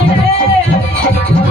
Thank you.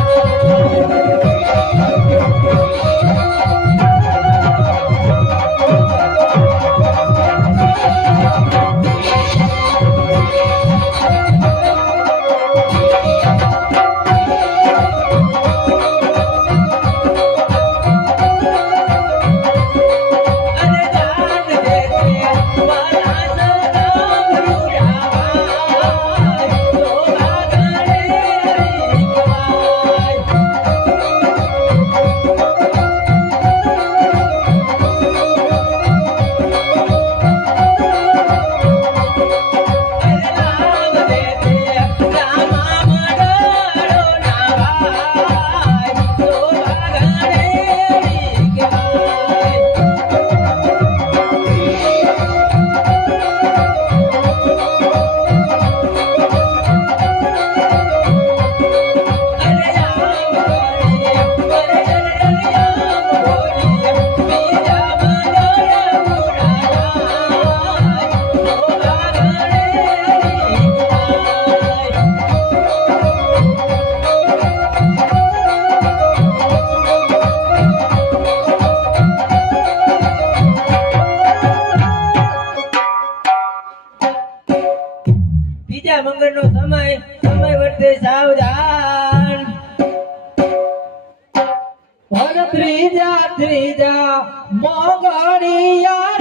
તે સાવધાન. ત્રીજા ત્રીજા મોગળિયા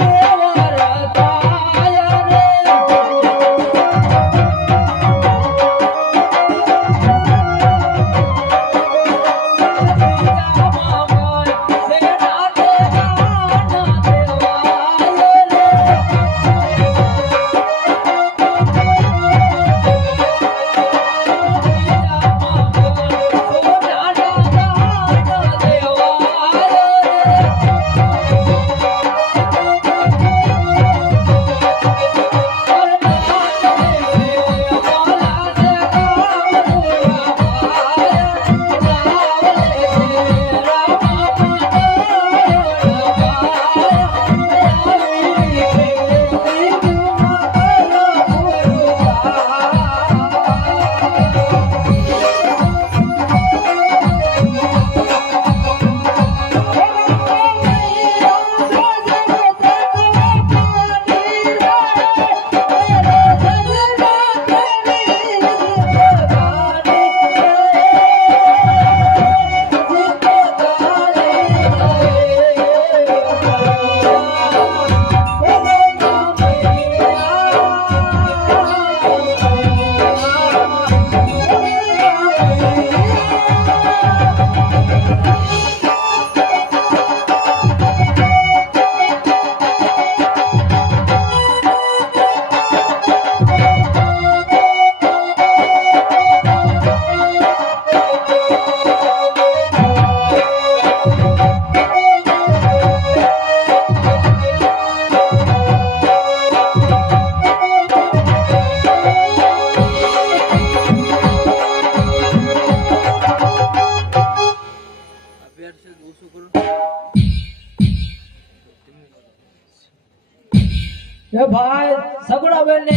એ ભાઈ સગડા બેન ને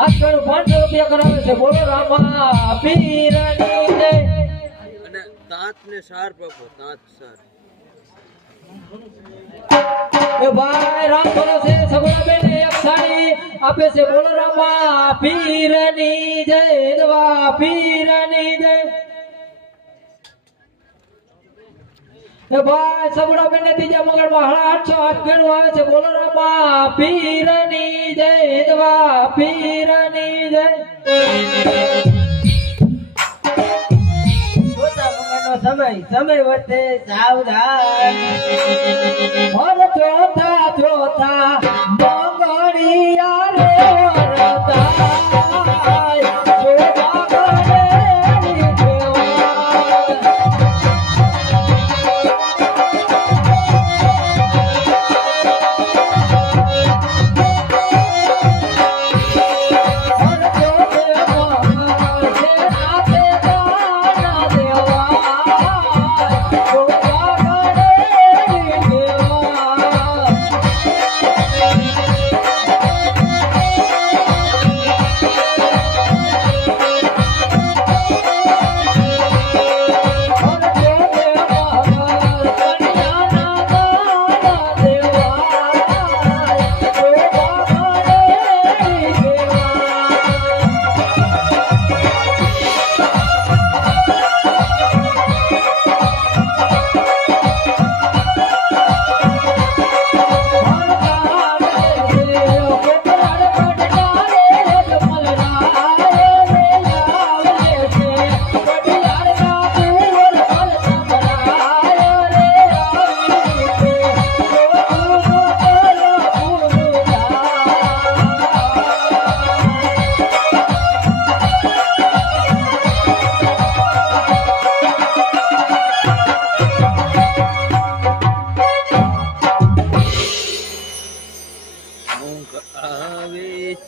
આજકાલ પાંચસો રૂપિયા કરાવે છે. બોલો રામા પીરની જય અને દાંત ને સાર પાકો દાંત સાર. એ ભાઈ રામ બોલો છે સગડા બેન ને એક સાડી આપે છે. બોલો રામા પીરની જય દવા પીરની જય. એ ભાઈ સગડા બેન ને ત્રીજા મંગળમાં હળા આઠસો આઠ ગણું આવે છે. બોલો રામા પીરની જય દવા પીરની જય. સમય સમય વધે સાવધાન. ઓર ચોથા ચોથા મંગળિયા રે.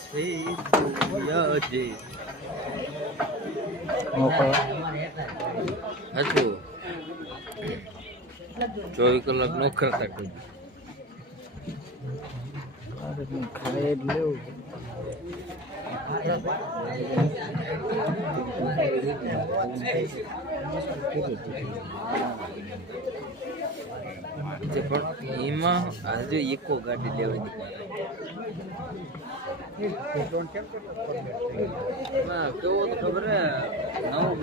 છે યાદે હતું ચોવીસ કલાક નો કરતા કોઈ પણ એમાં આજે ઇકો ગાડી લેવાની. એમાં કેવો તો ખબર નવ